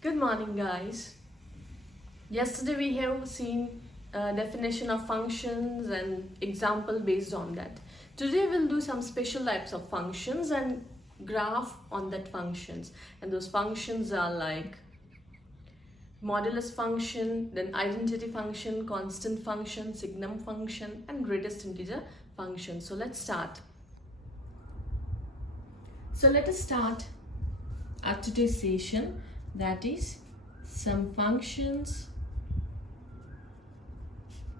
Good morning, guys. Yesterday we have seen definition of functions and example based on that. Today we'll do some special types of functions and graph on that functions. And those functions are like modulus function, then identity function, constant function, signum function, and greatest integer function. So let's start. So let us start our today's session, that is some functions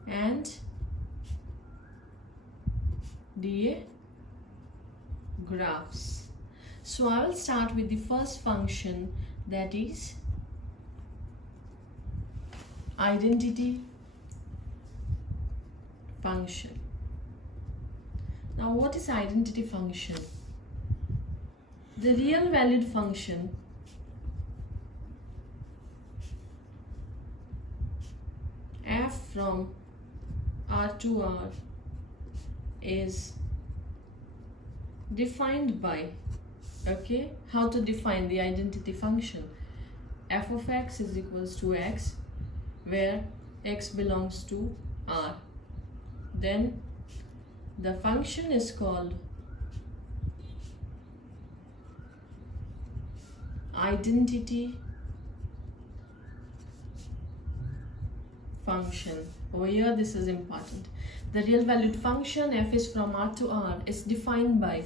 and the graphs. So I will start with the first function, that is identity function. Now what is identity function? The real valued function f from R to R is defined by, okay, how to define the identity function? F of x is equals to x, where x belongs to R. Then the function is called identity function. Over here this is important. The real valued function f is from R to R is defined by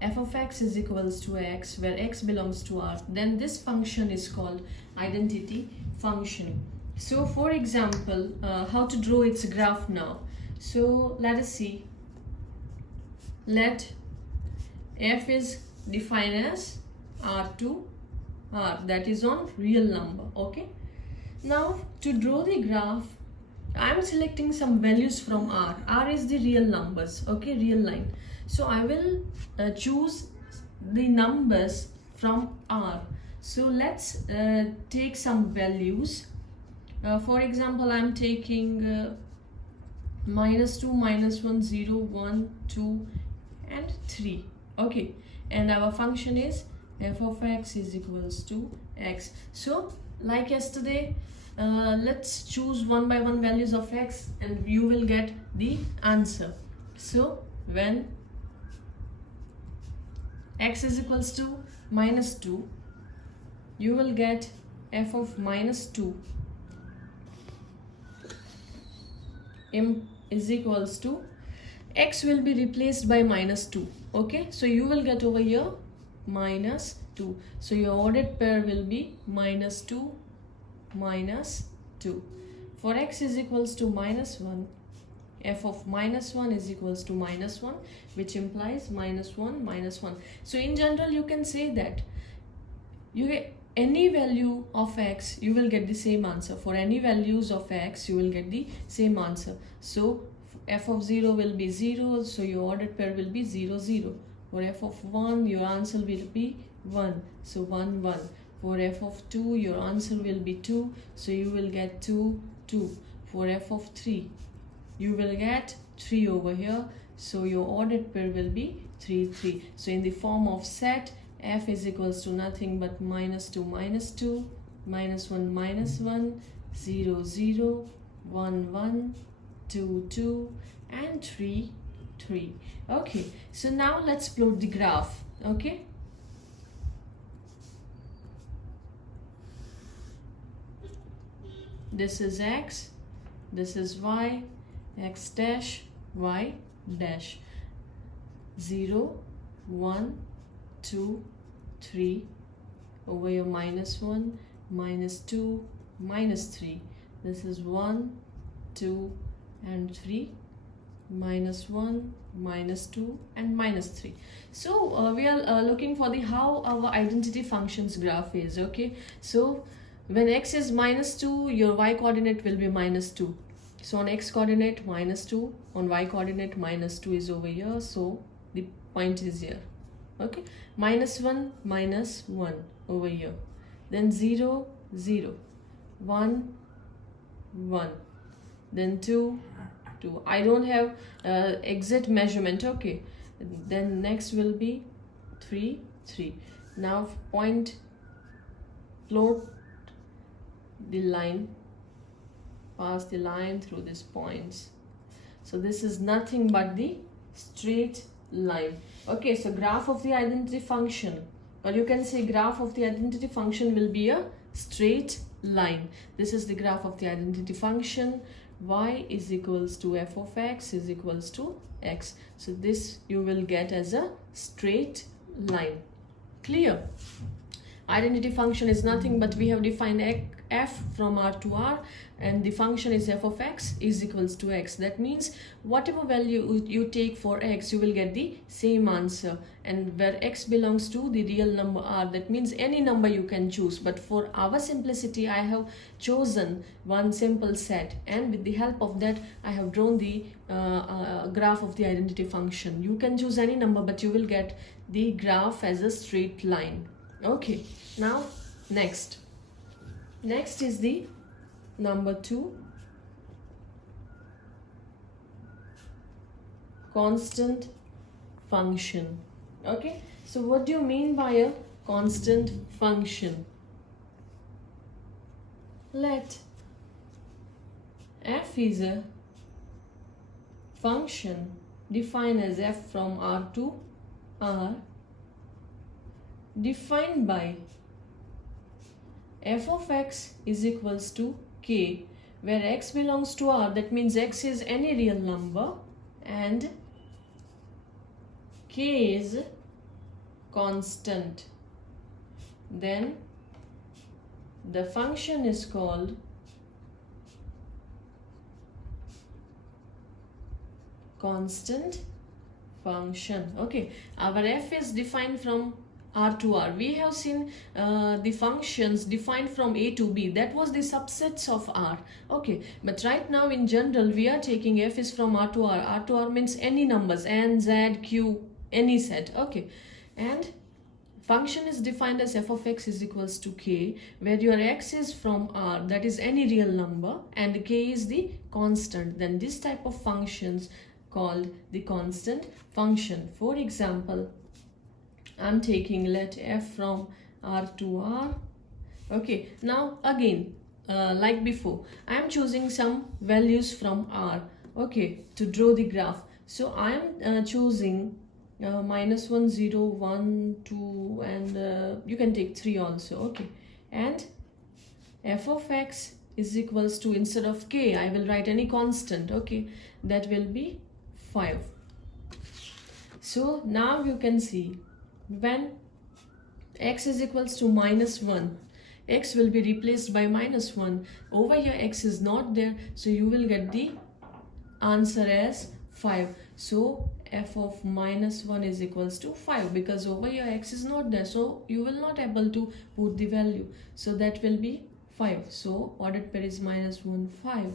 f of x is equals to x, where x belongs to R. Then this function is called identity function. So for example, how to draw its graph now. So let us see. Let f is defined as R to R, that is on real number. Okay, now to draw the graph, I am selecting some values from R. R is the real numbers, okay, real line. So I will choose the numbers from R. So let's take some values. For example, I am taking -2, -1, 0, 1, 2 and 3. Okay, and our function is f of x is equals to x. So like yesterday, let's choose one by one values of x and you will get the answer. So when x is equals to -2, you will get f of -2 is equals to x will be replaced by -2. Okay, so you will get over here -2. So your ordered pair will be -2, -2. For x is equals to -1, f of -1 is equals to -1, which implies -1, -1. So in general, you can say that you get any value of x, you will get the same answer. For any values of x, you will get the same answer. So f of 0 will be 0, so your ordered pair will be 0, 0. For f of 1, your answer will be 1, so 1, 1. For f of 2, your answer will be 2, so you will get 2, 2. For f of 3, you will get 3 over here, so your ordered pair will be 3, 3. So in the form of set, f is equals to nothing but -2, -2, -1, -1, 0, 0, 1, 1, 2, 2 and 3, 3. Okay, so now let's plot the graph. Okay, this is x, this is y, x dash, y dash, 0, 1, 2, 3, over here -1, -2, -3. This is 1, 2 and 3, -1, -2 and -3. So we are looking for the how our identity functions graph is. Okay, so when x is -2, your y coordinate will be -2. So on x coordinate -2, on y coordinate -2 is over here, so the point is here. Okay, -1, -1 over here, then 0, 0, 1, 1, then 2, 2. I don't have exact measurement. Okay, then next will be 3, 3. Now point plot the line, pass the line through these points. So this is nothing but the straight line. Okay, so graph of the identity function, or you can say graph of the identity function will be a straight line. This is the graph of the identity function. Y is equals to f of x is equals to x. So this you will get as a straight line. Clear? Identity function is nothing but we have defined f from R to R, and the function is f of x is equals to x. That means whatever value you take for x, you will get the same answer. And where x belongs to the real number R, that means any number you can choose. But for our simplicity, I have chosen one simple set, and with the help of that, I have drawn the graph of the identity function. You can choose any number, but you will get the graph as a straight line. Okay, now next is the number 2, constant function. Okay, so what do you mean by a constant function? Let f is a function defined as f from R to R, defined by f of x is equals to k, where x belongs to R, that means x is any real number, and k is constant. Then the function is called constant function. Okay, our f is defined from R to R. We have seen the functions defined from A to B. That was the subsets of R. Okay, but right now in general we are taking f is from R to R. R to R means any numbers, n, z, q, any set. Okay, and function is defined as f of x is equals to k, where your x is from R, that is any real number, and k is the constant. Then this type of functions called the constant function. For example, I'm taking let f from R to R. Okay, now again, like before, I am choosing some values from R, okay, to draw the graph. So I am choosing -1, 0, 1, 2, and you can take 3 also. Okay, and f of x is equals to, instead of k, I will write any constant. Okay, that will be 5. So now you can see, when x is equals to -1, x will be replaced by -1. Over here x is not there, so you will get the answer as 5. So f of -1 is equals to 5, because over here x is not there, so you will not able to put the value, so that will be 5. So ordered pair is -1, 5.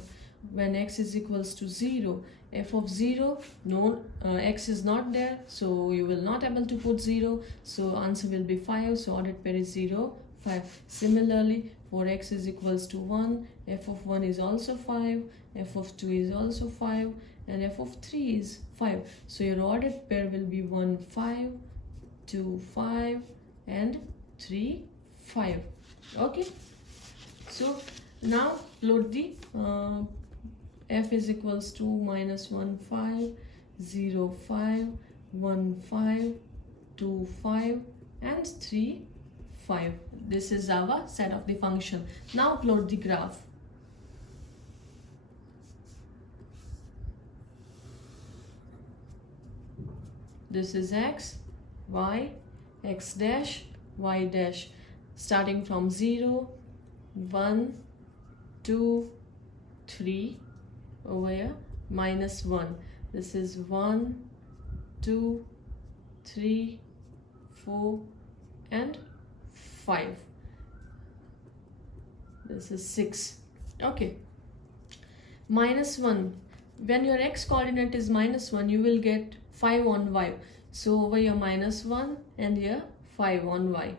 When x is equals to 0, f of 0, no, x is not there, so you will not able to put 0, so answer will be 5. So ordered pair is 0, 5. Similarly, for x is equals to 1, f of 1 is also 5, f of 2 is also 5, and f of 3 is 5. So your ordered pair will be 1, 5, 2, 5, and 3, 5. Okay, so now load the f is equals to -1, 5, 0, 5, 1, 5, 2, 5, and 3, 5. This is our set of the function. Now plot the graph. This is x, y, x dash, y dash, starting from 0, 1, 2, 3, over here -1. This is 1, 2, 3, 4, and 5. This is 6. Okay, -1. When your x coordinate is -1, you will get 5 on y. So over here -1 and here 5 on y,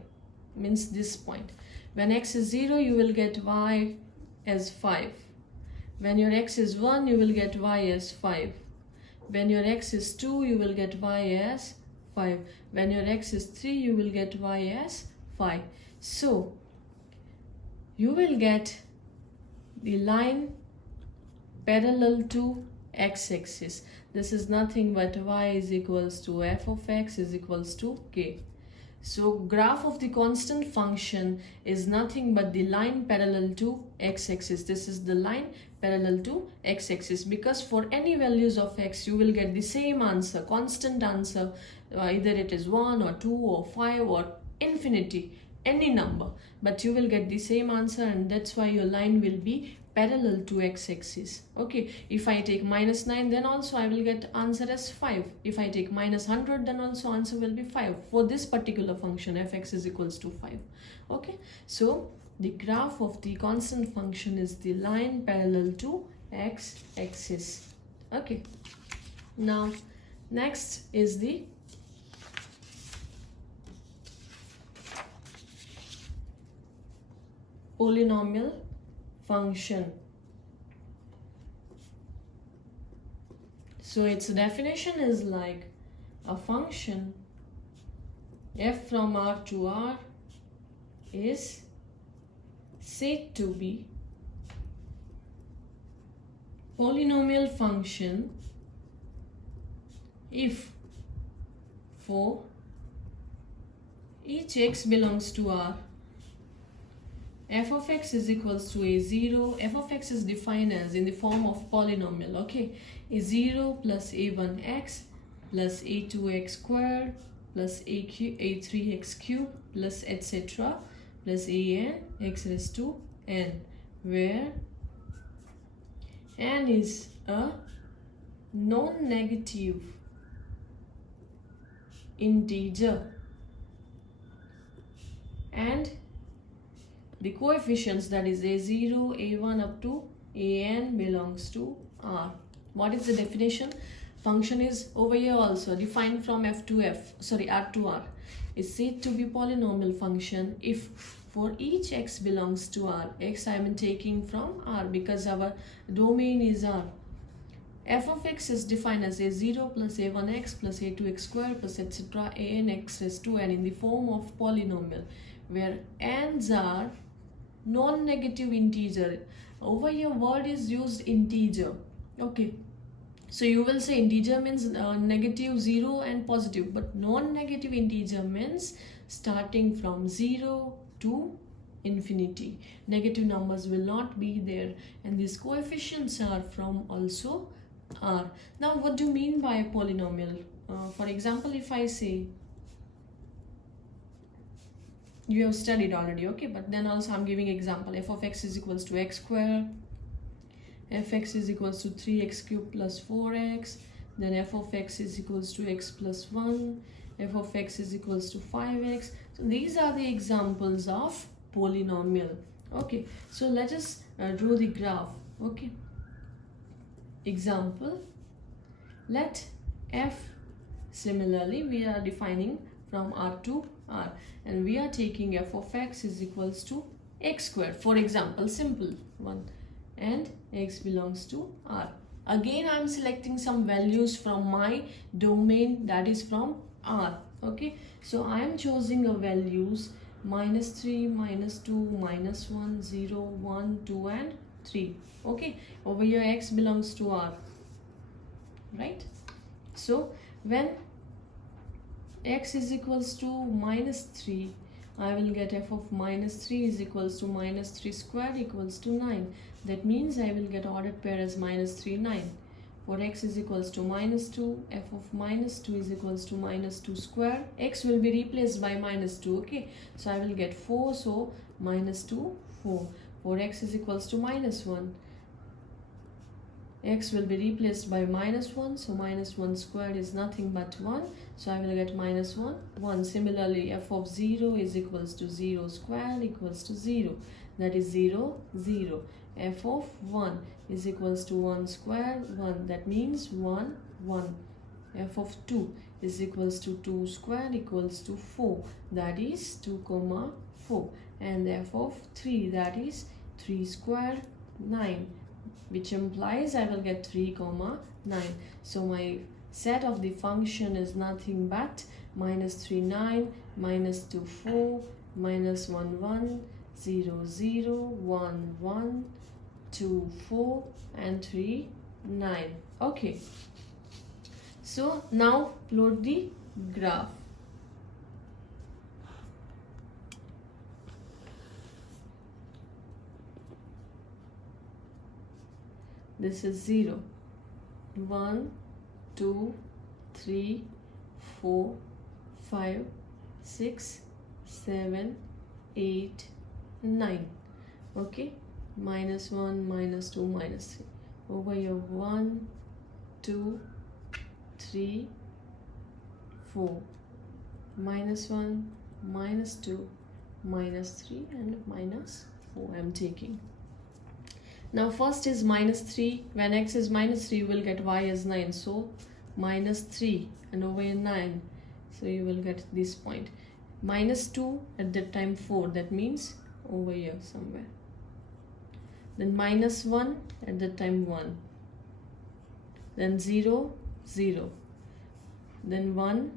means this point. When x is 0, you will get y as 5. When your x is 1, you will get y as 5. When your x is 2, you will get y as 5. When your x is 3, you will get y as 5. So you will get the line parallel to x-axis. This is nothing but y is equals to f of x is equals to k. So graph of the constant function is nothing but the line parallel to x-axis. This is the line parallel to x-axis, because for any values of x you will get the same answer, constant answer, either it is 1 or 2 or 5 or infinity, any number, but you will get the same answer, and that's why your line will be parallel to x-axis. Okay, if I take -9, then also I will get answer as 5. If I take -100, then also answer will be 5 for this particular function fx is equals to 5. Okay, so the graph of the constant function is the line parallel to x-axis. Okay, now next is the polynomial function. So its definition is like a function f from R to R is said to be polynomial function if for each x belongs to R, f of x is equals to a0. F of x is defined as in the form of polynomial. Okay, a0 plus a1x plus a2x squared plus a3x cubed plus etc. plus an x raised to n, where n is a non-negative integer and the coefficients, that is a0, a1 up to an, belongs to R. What is the definition? Function is over here also defined from f to f, sorry, R to R. Is said to be polynomial function if for each x belongs to R. X I am taking from R because our domain is R. F of x is defined as a0 plus a1x plus a2x squared plus etc. an x raised to n in the form of polynomial, where n's are non-negative integer. Over here word is used integer. Okay, so you will say integer means negative, 0 and positive, but non-negative integer means starting from 0 to infinity. Negative numbers will not be there, and these coefficients are from also R. Now what do you mean by polynomial? For example, if I say, you have studied already, okay, but then also I'm giving example. F of x is equals to x squared, fx is equals to 3x cubed plus 4x, then f of x is equals to x plus 1, f of x is equals to 5x. So these are the examples of polynomial. Okay, so let us draw the graph. Okay, example, let f, similarly we are defining from R to R, and we are taking f of x is equals to x squared, for example, simple one, and x belongs to R. Again I am selecting some values from my domain, that is from R. Okay, so I am choosing a values -3, -2, -1, 0, 1, 2 and 3. Okay, over here x belongs to R, right? So when x is equals to -3, I will get f of -3 is equals to -3 squared equals to 9. That means I will get ordered pair as -3, 9. For x is equals to -2, f of -2 is equals to -2 squared. X will be replaced by -2, okay? So I will get 4, so -2, 4. For x is equals to -1, x will be replaced by -1, so -1 squared is nothing but 1, so I will get -1, 1. Similarly, f of 0 is equals to 0 squared equals to 0, that is 0, 0. F of 1 is equals to 1 squared, 1, that means 1, 1. F of 2 is equals to 2 squared equals to 4, that is 2 comma 4. And f of 3, that is 3 squared, 9, which implies I will get 3 comma 9. So my set of the function is nothing but -3, 9, -2, 4, -1, 1, 0, 0, 1, 1, 2, 4, and 3, 9. Okay. So now plot the graph. This is 0, 1, 2, 3, 4, 5, 6, 7, 8, 9. Okay, minus 1, minus 2, minus 3. Over here 1, 2, 3, 4, minus 1, minus 2, minus 3, and minus 4 I'm taking. Now first is minus 3. When x is minus 3, you will get y as 9. So minus 3, and over here 9. So you will get this point. Minus 2 at that time 4. That means over here somewhere. Then minus 1 at that time 1. Then 0, 0. Then 1,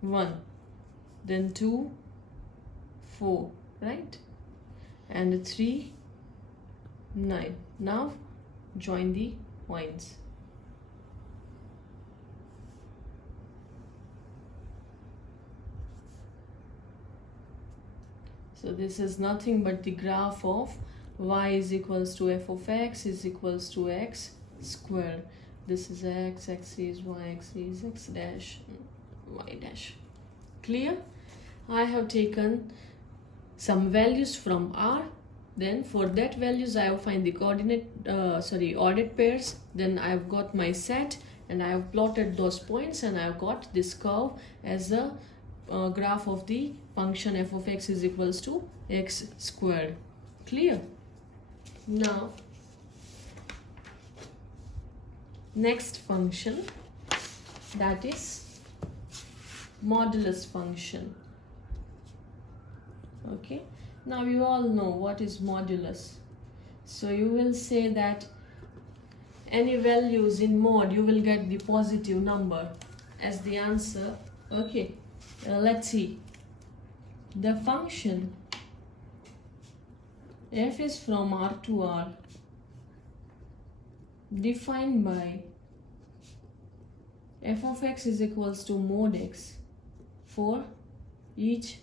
1. Then 2, 4. Right? And 3, 9. Now join the points. So this is nothing but the graph of y is equals to f of x is equals to x squared. This is x, x is y, x is x dash, y dash. Clear? I have taken some values from R. Then for that values I have find the ordered pairs. Then I have got my set and I have plotted those points, and I have got this curve as a graph of the function f of x is equals to x squared. Clear? Now next function, that is modulus function. Okay, now you all know what is modulus. So you will say that any values in mod you will get the positive number as the answer. Okay, let's see. The function f is from R to R defined by f of x is equals to mod x for each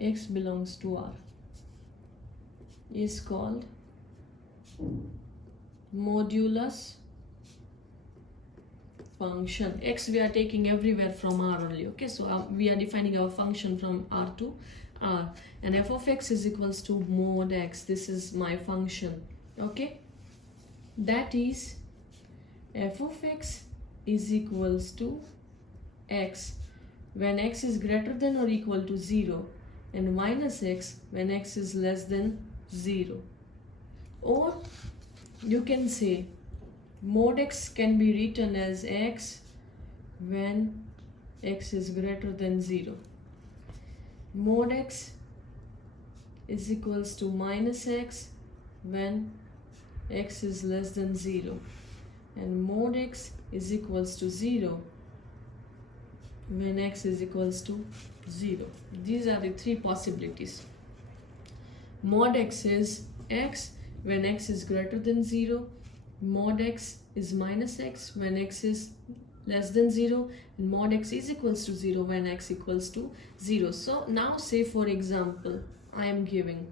x belongs to R is called modulus function. X we are taking everywhere from R only. Okay, so we are defining our function from R to R, and f of x is equals to mod x. This is my function. Okay, that is f of x is equals to x when x is greater than or equal to 0, and minus x when x is less than 0. Or you can say mod x can be written as x when x is greater than 0. Mod x is equals to minus x when x is less than 0, and mod x is equals to 0 when x is equals to 0. These are the three possibilities. Mod x is x when x is greater than 0, mod x is minus x when x is less than 0, and mod x is equals to 0 when x equals to 0. So now say for example I am giving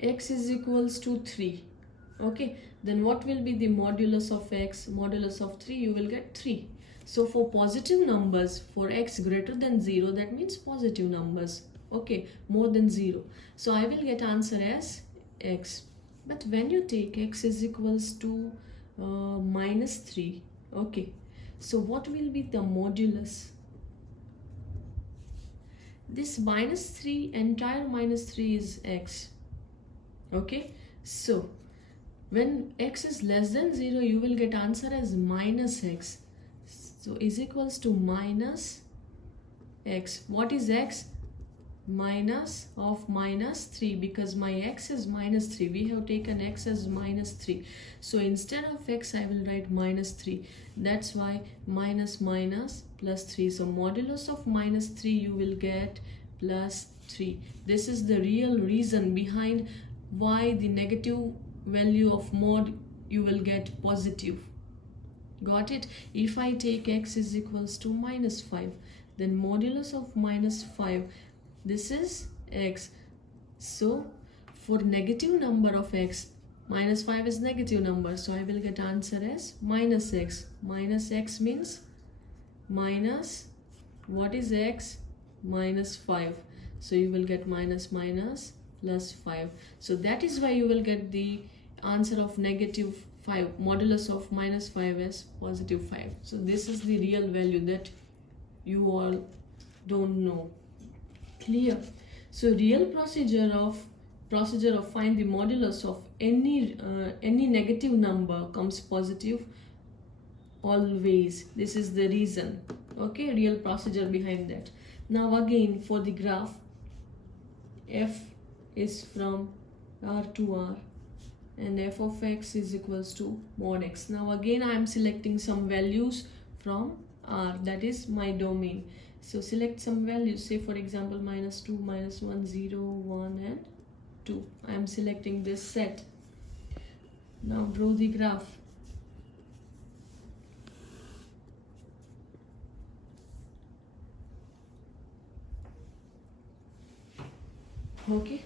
x is equals to 3. Okay, then what will be the modulus of x? Modulus of 3, you will get 3. So for positive numbers, for x greater than 0, that means positive numbers. Okay, more than 0. So I will get answer as x. But when you take x is equals to minus 3, okay, so what will be the modulus? This minus 3, entire minus 3 is x. Okay, so when x is less than 0, you will get answer as minus x. So is equals to minus x. What is x? Minus of minus 3, because my x is minus 3. We have taken x as minus 3. So instead of x, I will write minus 3. That's why minus minus plus 3. So modulus of minus 3, you will get plus 3. This is the real reason behind y, the negative value of mod, you will get positive. Got it? If I take x is equals to minus 5, then modulus of minus 5, this is x. So for negative number of x, minus 5 is negative number, so I will get answer as minus x. Minus x means minus, what is x? Minus 5. So you will get minus minus plus 5. So that is why you will get the answer of negative 5, modulus of minus 5 as positive 5. So this is the real value that you all don't know. Clear? So real procedure of find the modulus of any negative number comes positive always. This is the reason. Okay, real procedure behind that. Now again, for the graph, f is from R to R and f of x is equals to mod x. Now again I am selecting some values from R, that is my domain. So select some values, say for example minus 2, minus 1, 0, 1 and 2. I am selecting this set. Now draw the graph. Okay,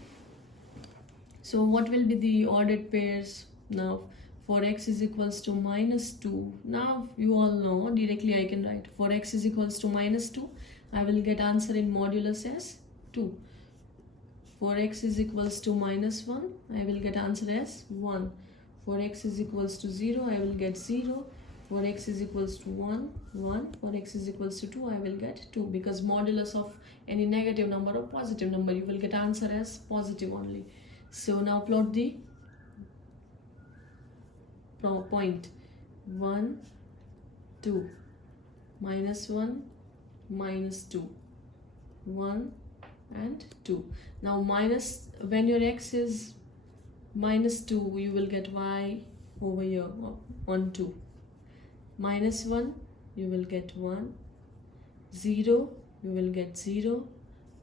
so what will be the ordered pairs now? For x is equals to minus 2. Now you all know directly I can write for x is equals to minus 2, I will get answer in modulus as 2. For x is equals to minus 1, I will get answer as 1. For x is equals to 0, I will get 0. For x is equals to 1, 1. For x is equals to 2, I will get 2. Because modulus of any negative number or positive number, you will get answer as positive only. So now plot the point. 1, 2. Minus 1, minus 2. 1 and 2. Now minus, when your x is minus 2, you will get y over here on 2. Minus 1, you will get 1. 0, you will get 0.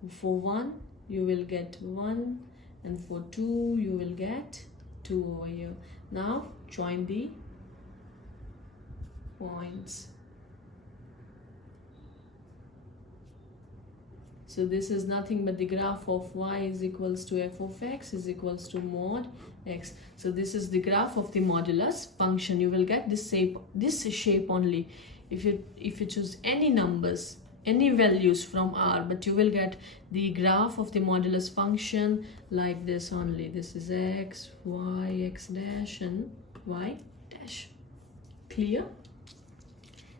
For 1, you will get 1. And for 2, you will get 2 over here. Now join the points. So this is nothing but the graph of y is equals to f of x is equals to mod x. So this is the graph of the modulus function. You will get this shape only if you choose any numbers, any values from R, but you will get the graph of the modulus function like this only. This is x, y, x dash and y dash. Clear?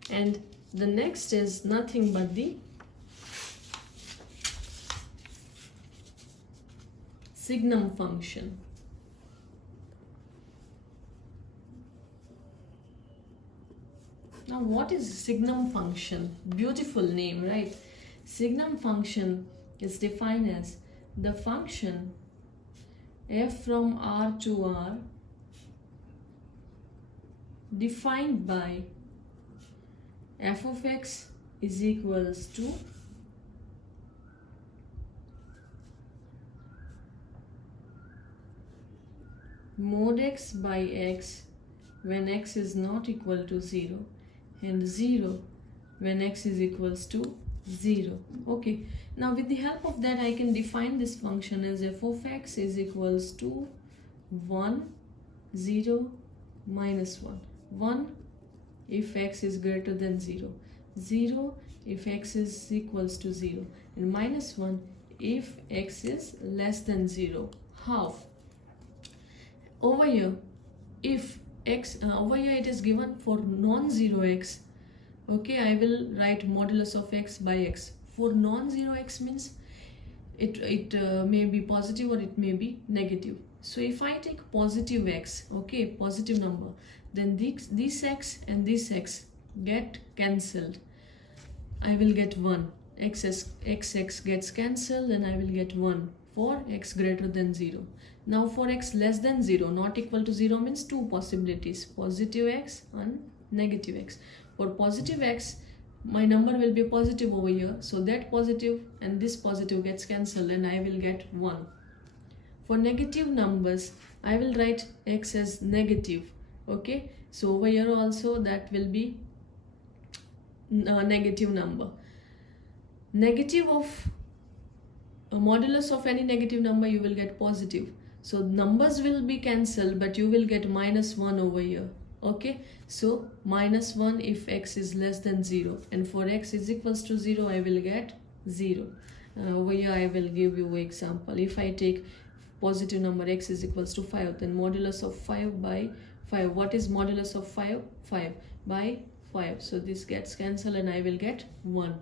And the next is nothing but the signum function. Now what is signum function? Beautiful name, right? Signum function is defined as the function f from R to R defined by f of x is equals to mod x by x when x is not equal to 0 and 0 when x is equals to 0. Okay, now with the help of that I can define this function as f of x is equals to 1, 0, minus 1. 1 if x is greater than 0, 0 if x is equals to 0, and minus 1 if x is less than 0. How? Over here, if x over here it is given for non-zero x, okay, I will write modulus of x by x. For non-zero x means it may be positive or it may be negative. So if I take positive x, okay, positive number, then this x and this x get cancelled. I will get 1. X gets cancelled and I will get 1 for x greater than 0. Now for x less than 0, not equal to 0 means two possibilities, positive x and negative x. For positive x, my number will be positive over here, so that positive and this positive gets cancelled and I will get 1. For negative numbers, I will write x as negative. Okay, so over here also that will be a negative number. Negative of a modulus of any negative number, you will get positive. So numbers will be cancelled, but you will get -1 over here. Okay, so -1 if x is less than 0, and for x is equals to 0, I will get 0. Over here I will give you example. If I take positive number x is equals to 5, then modulus of 5 by 5. What is modulus of 5? 5 by 5. So this gets cancelled and I will get 1.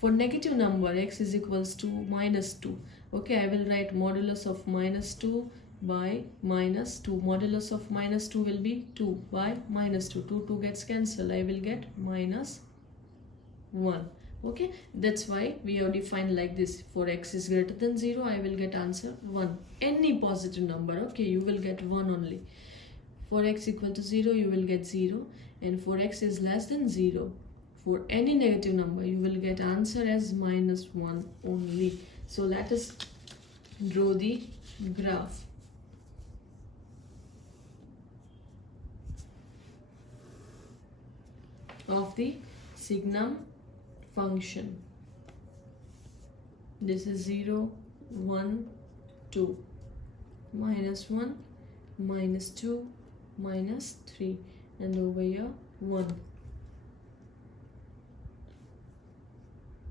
For negative number, x is equals to -2. Okay, I will write modulus of -2 by -2. Modulus of -2 will be 2 by -2. 2 gets cancelled. I will get -1. Okay, that's why we have defined like this. For x is greater than 0, I will get answer 1. Any positive number, okay, you will get 1 only. For x equal to 0, you will get 0. And for x is less than 0, for any negative number, you will get answer as -1 only. So let us draw the graph. Of the signum function. This is 0, 1, 2, -1, -2, -3, and over here 1,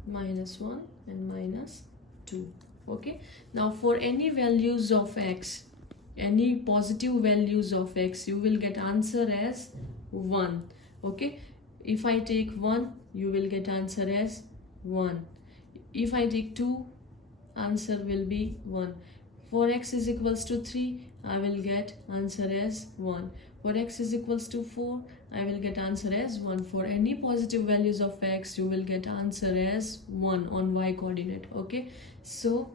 -1 and -2. Okay, now for any values of x, any positive values of x, you will get answer as 1. Okay, if I take 1, you will get answer as 1. If I take 2, answer will be 1. For x is equals to 3, I will get answer as 1. For x is equals to 4, I will get answer as 1. For any positive values of x, you will get answer as 1 on y coordinate. Okay, so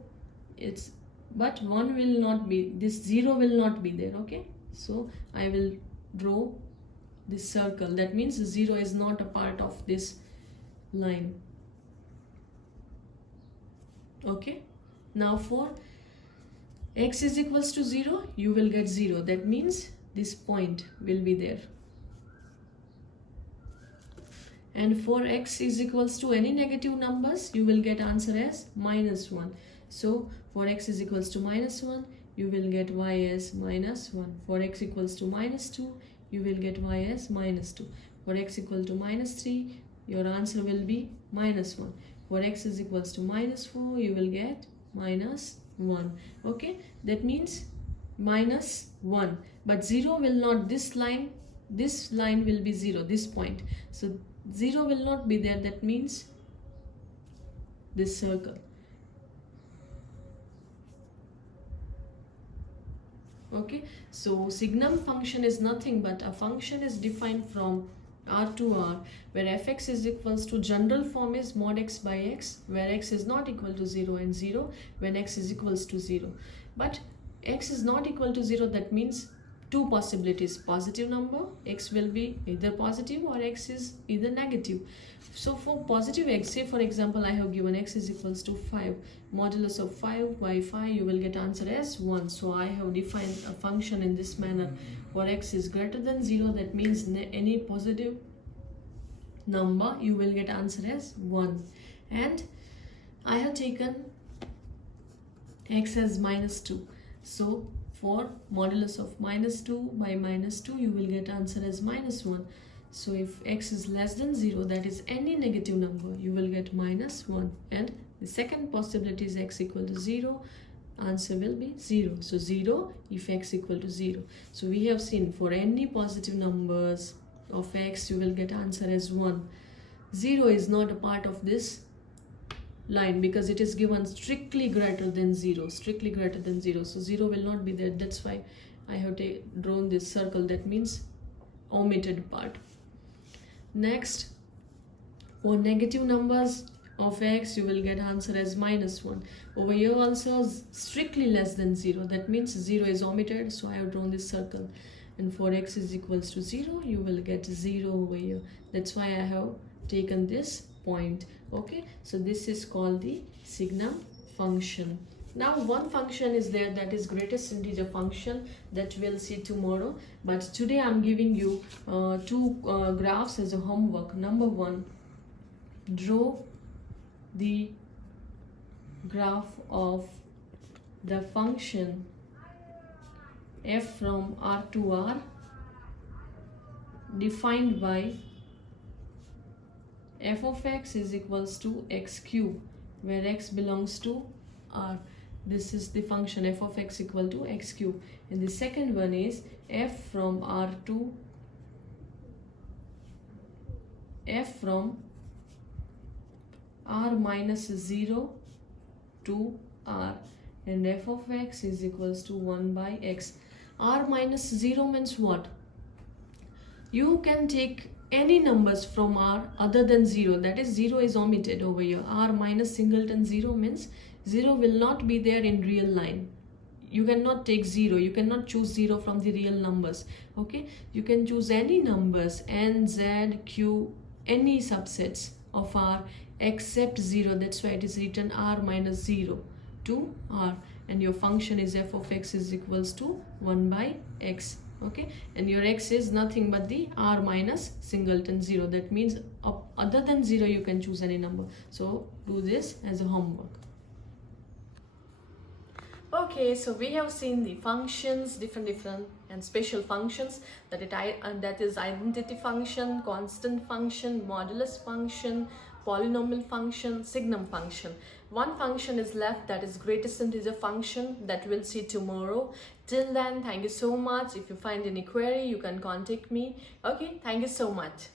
it's, but 1 will not be, this 0 will not be there. Okay, so I will draw this circle. That means 0 is not a part of this line. Okay, now for x is equals to 0, you will get 0. That means this point will be there. And for x is equals to any negative numbers, you will get answer as -1. So for x is equals to -1, you will get y as -1. For x equals to -2, you will get y as -2. For x equal to -3, your answer will be -1. For x is equals to -4, you will get -1. Okay, that means -1. But 0 will not, this line will be 0, this point. So 0 will not be there. That means this circle. Okay, so signum function is nothing but a function is defined from R to R, where fx is equals to, general form is mod x by x, where x is not equal to 0 and 0 when x is equals to 0. But x is not equal to 0, that means two possibilities. Positive number, x will be either positive or x is either negative. So for positive x, say for example I have given x is equals to 5, modulus of 5 by 5, you will get answer as 1. So I have defined a function in this manner. For x is greater than 0, that means any positive number, you will get answer as 1. And I have taken x as -2. So for modulus of -2 by -2, you will get answer as -1. So if x is less than 0, that is any negative number, you will get -1. And the second possibility is x equal to 0, answer will be 0. So 0 if x equal to 0. So we have seen for any positive numbers of x, you will get answer as 1. 0 is not a part of this line because it is given strictly greater than 0, strictly greater than 0. So 0 will not be there. That's why I have drawn this circle, that means omitted part. Next, for negative numbers of x, you will get answer as -1. Over here also strictly less than 0, that means 0 is omitted, so I have drawn this circle. And for x is equals to 0, you will get 0 over here. That's why I have taken this point. Okay, so this is called the signum function. Now one function is there that is greatest integer function that we'll see tomorrow, but today I'm giving you two graphs as a homework. Number one, draw the graph of the function f from R to R defined by f of x is equals to x cube, where x belongs to R. This is the function f of x equal to x cube. And the second one is f from R to f from R minus 0 to R, and f of x is equals to 1 by x. R minus 0 means what? You can take any numbers from R other than 0, that is 0 is omitted over here. R minus singleton 0 means 0 will not be there in real line. You cannot take 0, you cannot choose 0 from the real numbers. Okay, you can choose any numbers n, z, q, any subsets of R except 0. That's why it is written R minus 0 to R, and your function is f of x is equals to 1 by x. Okay, and your x is nothing but the R minus singleton 0. That means other than 0 you can choose any number. So do this as a homework. Okay, so we have seen the functions, different and special functions, that is identity function, constant function, modulus function, polynomial function, signum function. One function is left, that is greatest integer function, that we'll see tomorrow. Till then, thank you so much. If you find any query, you can contact me. Okay, thank you so much.